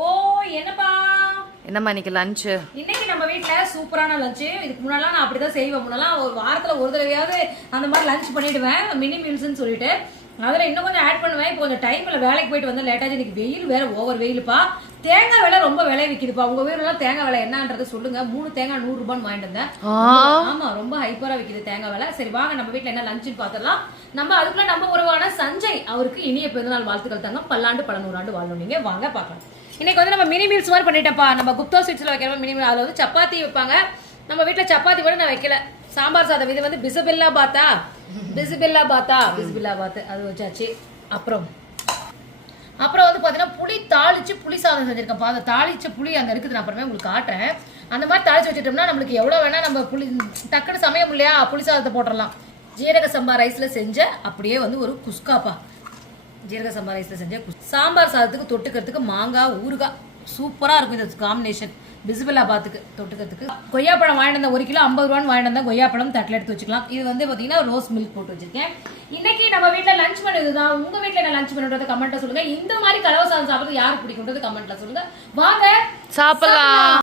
ஓ என்னப்பா என்னம்மா இன்னைக்கு லஞ்ச்? இன்னைக்கு நம்ம வீட்ல சூப்பரான லஞ்ச். இதுக்கு முன்னாலாம் நான் அப்படிதான் செய்வேன். முன்னெல்லாம் ஒரு வாரத்துல ஒரு தடவையாவது அந்த மாதிரி லஞ்ச் பண்ணிடுவேன், மினி மீல்ஸ்ன்னு சொல்லிட்டு. அதுல இன்னும் கொஞ்சம் ஆட் பண்ணுவேன். இப்போ கொஞ்சம் டைம்ல வேலைக்கு போயிட்டு வந்து லேட்டாச்சு. இன்னைக்கு வெயில் வேற ஓவர் வெயிலுப்பா. தேங்காய் விலை ரொம்ப விலை விற்கிதுப்பா. உங்க ஊர்லாம் தேங்காய் விலை என்னன்றது சொல்லுங்க. 3 தேங்காய் 100 ரூபான்னு வாங்கிட்டு வந்தேன். ஆமா, ரொம்ப ஹைப்பரா விற்கிது தேங்காய் விலை. சரி வாங்க நம்ம வீட்டுல என்ன லஞ்சுன்னு பாத்திரலாம். நம்ம அதுக்குள்ள நம்ம உறவான சஞ்சய் அவருக்கு இனிய பிறந்தநாள் வாழ்த்துக்கள் தாங்க. பல்லாண்டு பல நூறாண்டு வாழணும். நீங்க வாங்க பாக்கலாம். இன்னைக்கு வந்து நம்ம மினி மீல்ஸ் மாதிரி பண்ணிட்டேன்ப்பா. நம்ம குப்தா ஸ்வீட்ஸ்ல வைக்கிற மினி மீல். அதுல வந்து சப்பாத்தி வைப்பாங்க. நம்ம வீட்டுல சப்பாத்தி கூட நான் வைக்கல. சாம்பார் சாதம். இது வந்து பிசபெல்லா பாத்தா அது வச்சாச்சு. அப்புறம் வந்து பாத்தீங்கன்னா புளி தாளிச்சு புளி சாதம் செஞ்சிருக்கேன். அந்த தாளிச்ச புளி அங்க இருக்குது, நான் அப்புறமே உங்களுக்கு காட்டுறேன். அந்த மாதிரி தாளிச்சு வச்சுட்டோம்னா நம்மளுக்கு எவ்வளவு வேணா நம்ம புளி டக்குன்னு சமையம் இல்லையா, புளி சாதத்தை போட்டுடலாம். ஜீரக சம்பா ரைஸ்ல செஞ்ச அப்படியே வந்து ஒரு குஸ்காப்பா. ஜீரக சம்பா ரைஸ்ல செஞ்ச சாம்பார் சாதத்துக்கு தொட்டுக்கிறதுக்கு மாங்காய் ஊறுகாய் சூப்பரா இருக்கும். இந்த காம்பினேஷன் பிஸ்பில்லாபாத்துக்கு தொட்டுக்கிறதுக்கு. கொய்யாப்பழம் வாங்கிட்டு வந்தேன், 1 கிலோ 50 ரூபான்னு வாங்கிட்டு வந்தேன். கொய்யாப்பழம் தட்டில் எடுத்து வச்சுக்கலாம். இது வந்து பாத்தீங்கன்னா ரோஸ் மில்க் போட்டு வச்சிருக்கேன். இன்னைக்கு நம்ம வீட்டுல லஞ்ச் பண்ணுதுதான். உங்க வீட்டுல என்ன லஞ்ச் பண்ணுறது கமெண்ட்ல சொல்லுங்க. இந்த மாதிரி கலவை சாதம் சாப்பிடுறது யாருக்கு பிடிக்கும்ன்றது கமெண்ட்ல சொல்லுங்க. வாங்க சாப்பிடலாம்.